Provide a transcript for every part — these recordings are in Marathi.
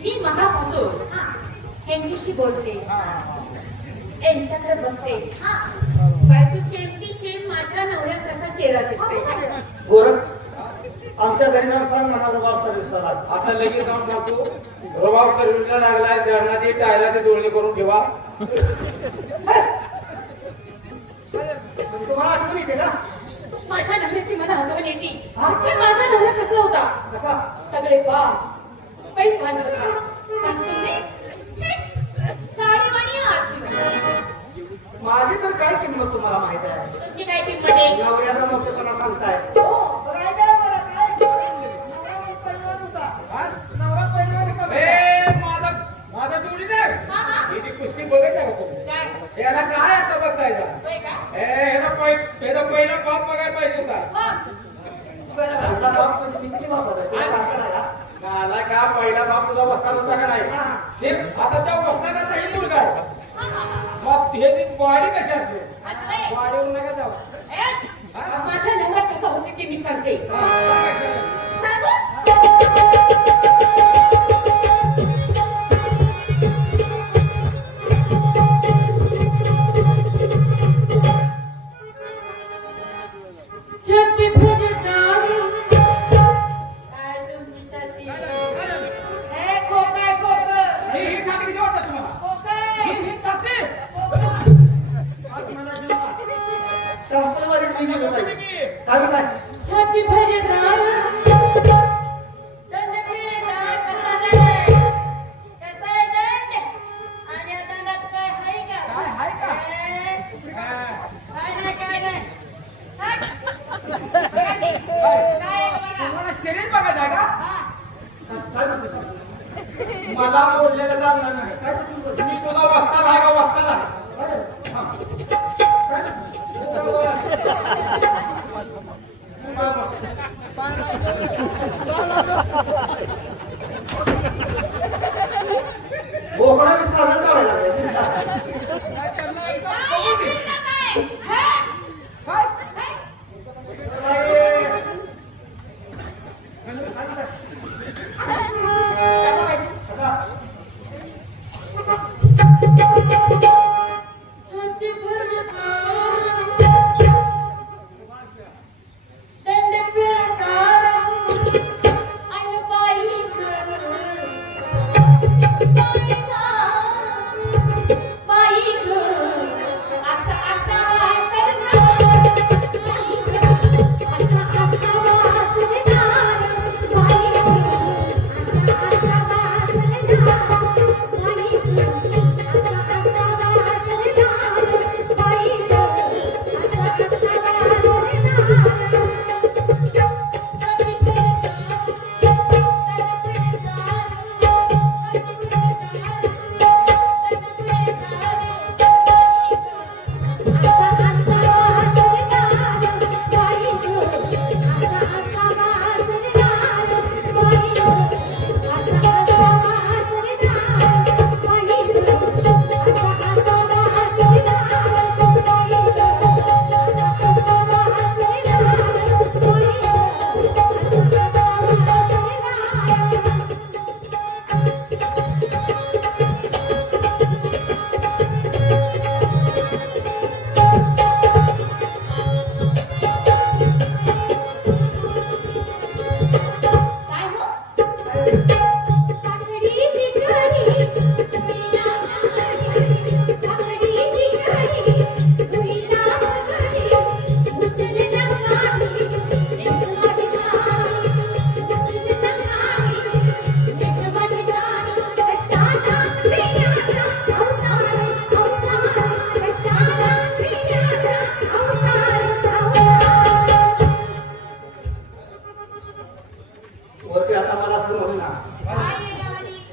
मी मगापासून यांच्याशी बोलते. यांच्याकडे बघते. बाय तू सेम ती सेम माझ्या नवऱ्यासारखा चेहरा दिसते गोरख आमच्या घरी जाऊन सांग म्हणा रबाब सर्व्हिसला लाग. आता लगेच जाऊन सांगतो. रबाब सर्व्हिसला लागलाय जळणाची टायराची जुळणी करून ठेवा. तुम्हाला आठवण येते का? माझ्या नवऱ्याची मला आठवण येते. हा? माझा नवरा कसला होता? कसा? सगळे बास माझी तर काय किंमत तुम्हाला माहीत आहे? तुमची काय किंमत आहे? नवऱ्याचा मोठेपणा सांगताय. हो. पण ऐका ना मला, काय? नवरा पैलवान का? पहिला बाप तुझा वस्ताद होता का नाही? आता त्या वस्तादाचा ही मुलगा आहे. मग हे बॉडी कशी असेल. बॉडीवर नका जाऊ.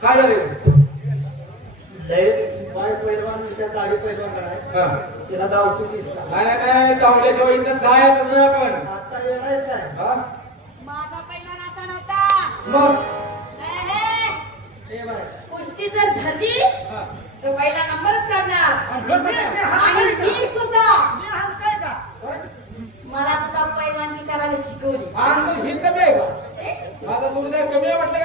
काय झालं लय बाय पैलवान त्या गाडी पैलवान हा. तिला धावतो तीस का नाही नाही, नाही तावल्याशिवाय इथं जायचंच नाही आपण. आता येणार आहे काय? हा? माझा पहिला नासा नव्हता. मग? एहे, ए बाय. कुस्ती जर धरली हा. तर पहिला नंबरच काढणार. आणि लोक नाही. आणि मी सुद्धा. मी हलकाय का? मला सुद्धा पैलवानगी करायला शिकवली. आणि मग ही कमी आहे का? माझा तुमचा कमी आहे वाटलं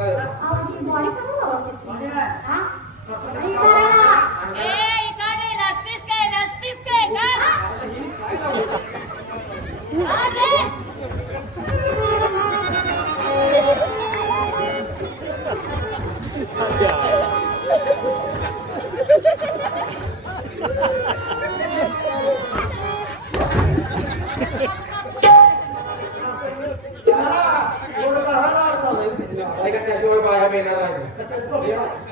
अहो तुझी बॉडी पण आवडतेस मला हा بين الأيدي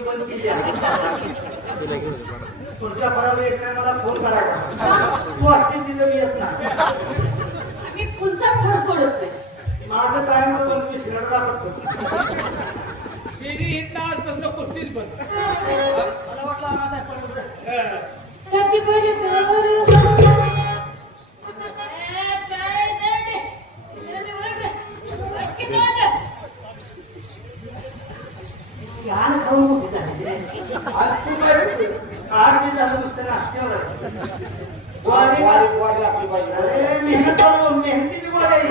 कुस्ती बंद केली आहे. पुढच्या फळा वेळेस नाही मला फोन करायचा. तू असतील तिथं मी येत नाही. माझं कायमचं बंद मी शिरडला ही आजपासून कुस्तीच बंद. मला वाटलं पडलं हा. छाती पाहिजे आज सुरू. आठ दिवस झालं नुसतं नाश्त्यावर आहे. वारी वारी- वारी आपली पाहिजे अरे मेहनत मेहनतीची वारी